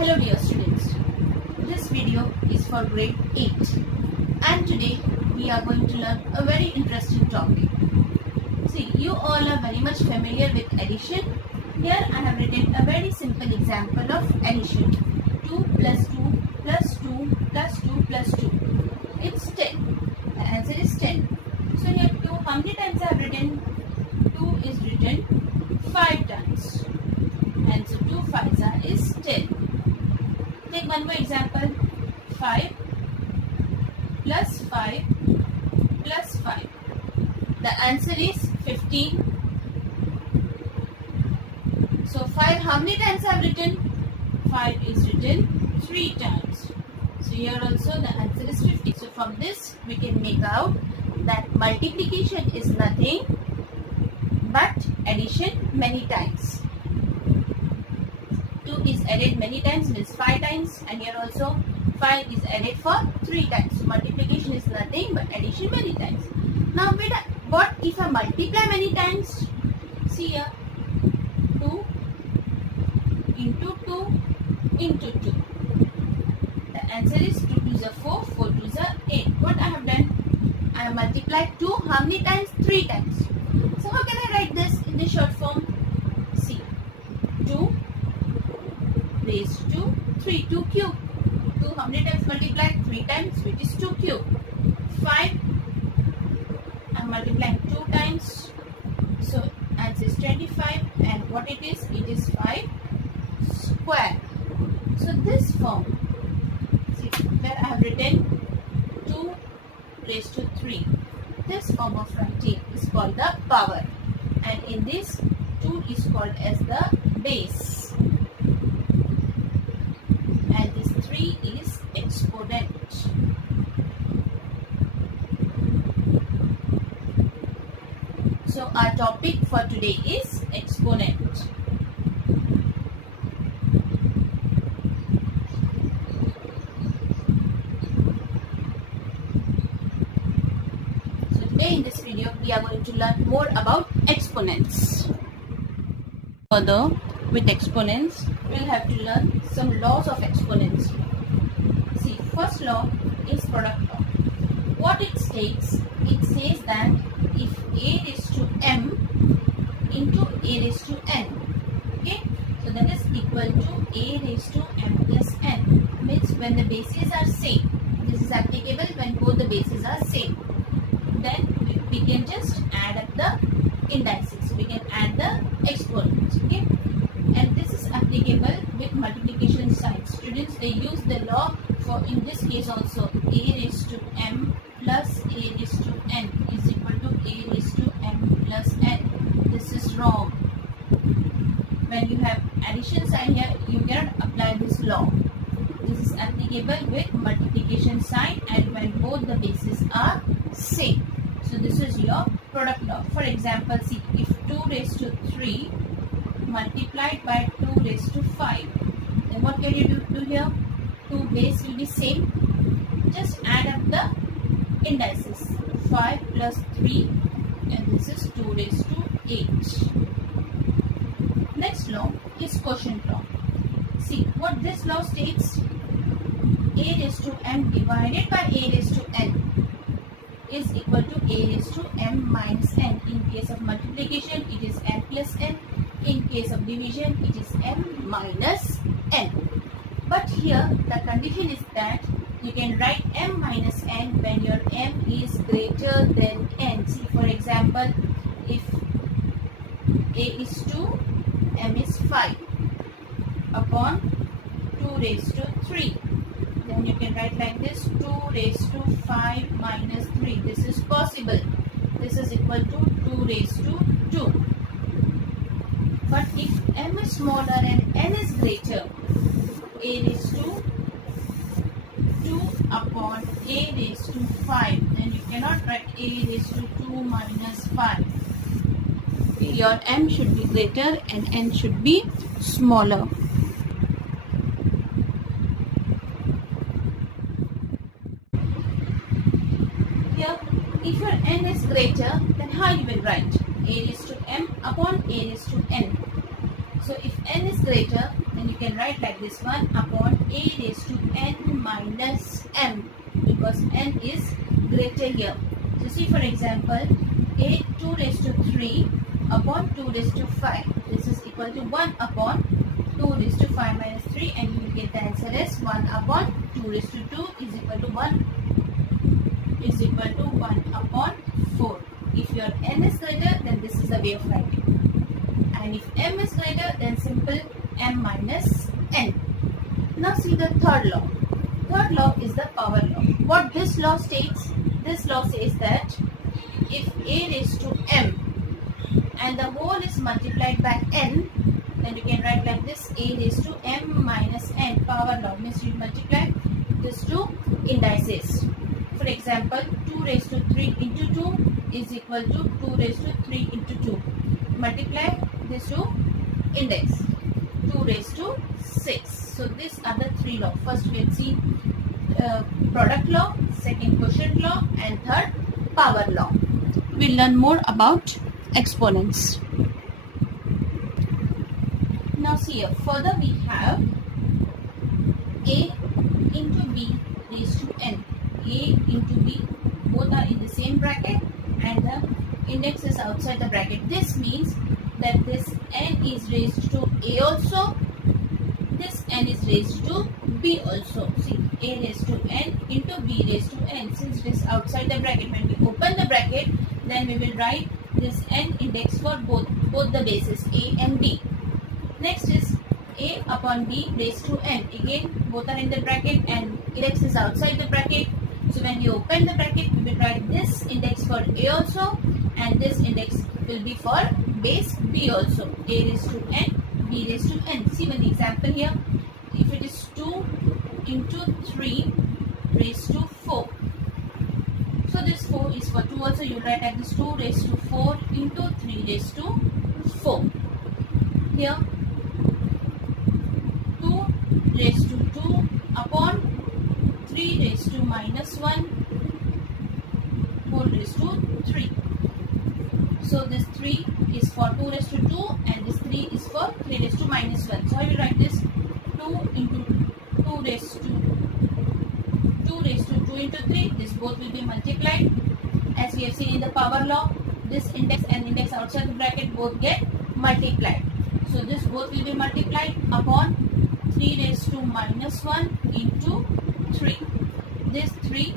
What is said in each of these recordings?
Hello dear students, this video is for grade 8 and today we are going to learn a very interesting topic. See, you all are very much familiar with addition. Here I have written a very simple example of addition. 2 plus 2 plus 2 plus 2 plus 2. It's 10. The answer is 10. So here 2, how many times I have written? 2 is written 5 times. And so 2 5s is 10. Take one more example. 5 plus 5 plus 5. The answer is 15. So 5, how many times I have written? 5 is written 3 times. So here also the answer is 50. So from this we can make out that multiplication is nothing but addition many times. 2 is added many times means 5 times, and here also 5 is added for 3 times. So multiplication is nothing but addition many times. Now what if I multiply many times? See here, 2 into 2 into 2. The answer is 2 2s are 4, 4 2s are 8. What I have done? I have multiplied 2 how many times? 3 times. So how can I write this in the short form? See, 2 raised to 3, 2 cube. 2 how many times multiplied? 3 times, which is 2 cube. 5 I am multiplying 2 times. So answer is 25, and what it is? It is 5 square. So this form, see where I have written 2 raised to 3. This form of writing is called the power, and in this 2 is called as the base, and this 3 is exponent. So our topic for today is exponent. So today in this video we are going to learn more about exponents. Further, with exponents we'll have to learn some laws of exponents. See, first law is product law. What it states, it says that if a raised to m into a raised to n, okay, so that is equal to a raised to m plus n, means when the bases are same. This is applicable when both the bases are same. Then we can just add up the indices. We can add the exponents, okay, and this is applicable with multiplication sign. Students, they use the law for in this case also. A raised to m plus a raised to n is equal to a raised to m plus n. This is wrong. When you have addition sign here, you cannot apply this law. This is applicable with multiplication sign and when both the bases are same. So this is your product law. For example, see, if 2 raised to 3 multiplied by 2 raised to 5, then what can you do here? 2 base will be same. Just add up the indices. 5 plus 3, and this is 2 raised to 8. Next law is quotient law. See what this law states. A raised to m divided by a raised to n is equal to a raised to m minus n. In case of multiplication, it is m plus n. In case of division, it is m minus n. But here the condition is that you can write m minus n when your m is greater than n. See, for example, if a is 2, m is 5 upon 2 raised to 3. Then you can write like this, 2 raised to 5 minus 3. This is possible. This is equal to 2 raised to 2. But if m is smaller and n is greater, a raised to 2 upon a raised to 5, then you cannot write a raised to 2 minus 5. Your m should be greater and n should be smaller. Here, if your n is greater, then how you will write? A raised to m upon a raised to n. So if n is greater, then you can write like this, 1 upon a raised to n minus m, because n is greater here. So see, for example, a 2 raised to 3 upon 2 raised to 5. This is equal to 1 upon 2 raised to 5 minus 3, and you will get the answer as 1 upon 2 raised to 2 is equal to 1 upon 4. If your n is greater, then this is the way of writing. And if m is greater, then simple m minus n. Now see the third law. Third law is the power law. What this law states? This law says that if a raised to m and the whole is multiplied by n, then you can write like this, a raised to m minus n. Power law means you multiply these two indices. For example, 2 raised to 3 into 2 is equal to 2 raised to 3 into 2. Multiply these two index, 2 raised to 6. So these are the three laws. First we will see product law, second quotient law, and third power law. We'll learn more about exponents. Now see here, further we have a into b raised to n. A into b, both are in the same bracket and the index is outside the bracket. This means that this n is raised to a also, this n is raised to b also. See, a raised to n into b raised to n. Since it is outside the bracket, when we open the bracket, then we will write this n index for both the bases a and b. Next is a upon b raised to n. Again, both are in the bracket and index is outside the bracket. So when you open the bracket, we will write this index for a also, and this index will be for base b also. A raised to n, b raised to n. See one example here. If it is 2 into 3 raised to 4. So this 4 is for 2 also. You write like this, 2 raised to 4 into 3 raised to 4. Here 2 raised to 2 upon 3 raised to minus 1 whole raised to 3. So this 3 is for 2 raised to 2 and this 3 is for 3 raised to minus 1. So I will write this 2 into 2 raised to 2 into 3. This both will be multiplied. As we have seen in the power law, this index and index outside the bracket both get multiplied. So this both will be multiplied upon 3 raised to minus 1 into 3. This 3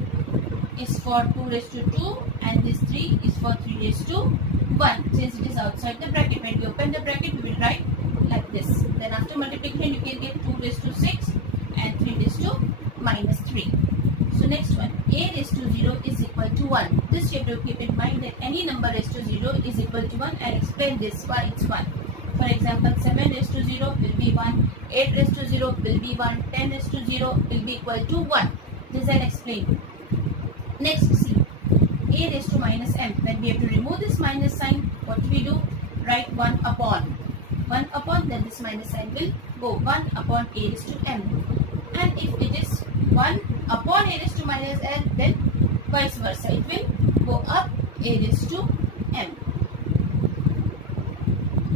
is for 2 raised to 2 and this 3 is for 3 raised to 1. Since it is outside the bracket, when we open the bracket, we will write like this. Then after multiplication, you can get 2 raised to 6 and 3 raised to minus 3. So next one, a raised to 0 is equal to 1. This you have to keep in mind that any number raised to 0 is equal to 1, and explain this why it's 1. For example, 7 raised to 0 will be 1, 8 raised to 0 will be 1, 10 raised to 0 will be equal to 1. This I'll explain. Next, see, a raised to minus m. When we have to remove this minus sign, what do we do? Write 1 upon. 1 upon, then this minus sign will go 1 upon a raised to m. And if it is 1 upon a raised to minus n, then vice versa. It will go up a raised to m.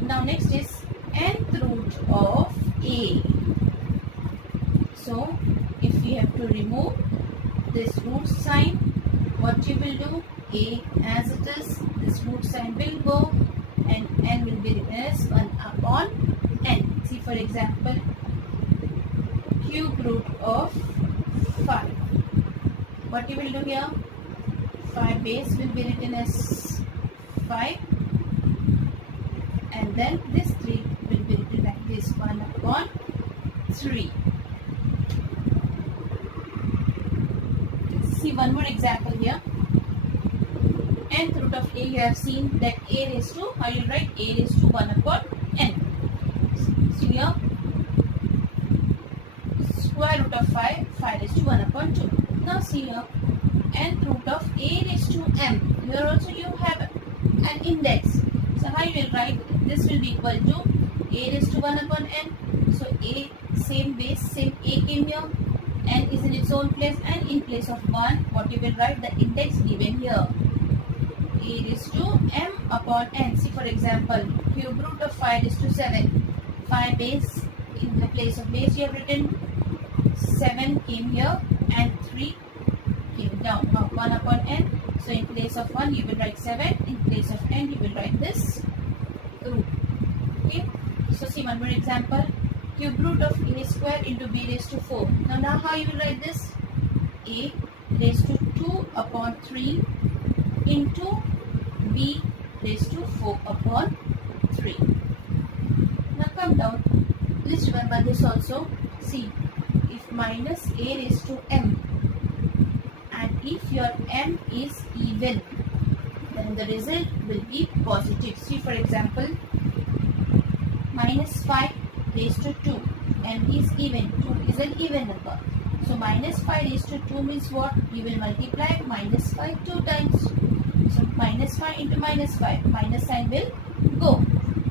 Now next is nth root of a. So if we have to remove this root sign, what you will do? A as it is, this root sign will go and n will be written as 1 upon n. See, for example, cube root of 5. What you will do here? 5 base will be written as 5, and then this 3 will be written like this, 1 upon 3. See one more example here. Nth root of a, you have seen that a raised to, how you write? A raised to 1 upon n. So here, square root of 5, 5 raised to 1 upon 2. Now see here, nth root of a raised to m. Here also you have an index. So how you will write? This will be equal to a raised to 1 upon n. So a, same base, same a came here. N is in its own place, and in place of 1, what you will write? The index given here. A raised to m upon n. See, for example, cube root of 5 raised to 7. 5 base in the place of base you have written 7 came here and 3 came down. Now 1 upon n. So in place of 1 you will write 7. In place of n you will write this root. Okay. So see one more example. Cube root of a square into b raised to 4. Now how you will write this? A raised to 2 upon 3 into b raised to 4 upon 3. Now come down. Please remember this also. See, if minus a raised to m and if your m is even, then the result will be positive. See for example, minus 5 raised to 2, m is even, 2 is an even number. So minus 5 raised to 2 means what? We will multiply minus 5 2 times. So minus 5 into minus 5, minus sign will go.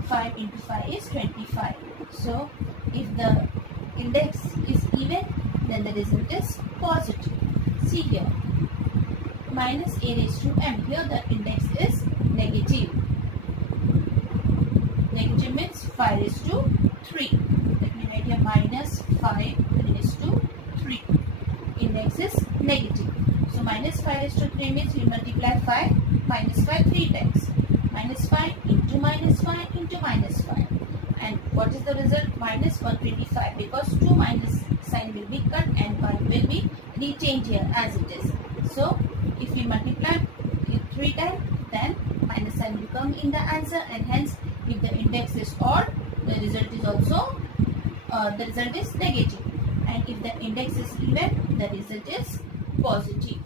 5 into 5 is 25. So if the index is even, then the result is positive. See here, minus a raised to m. Here the index is negative. Negative means 5 raised to 3. Let me write here minus 5 raised to 3. Index is negative. So minus 5 raised to 3 means we multiply 5 minus 5 3 times. Minus 5 into minus 5 into minus 5. And what is the result? Minus 125, because 2 minus sign will be cut and 1 will be retained here as it is. So if we multiply it 3 times, then minus sign will come in the answer, and hence if the index is odd, the result is also negative. And if the index is even, the result is positive.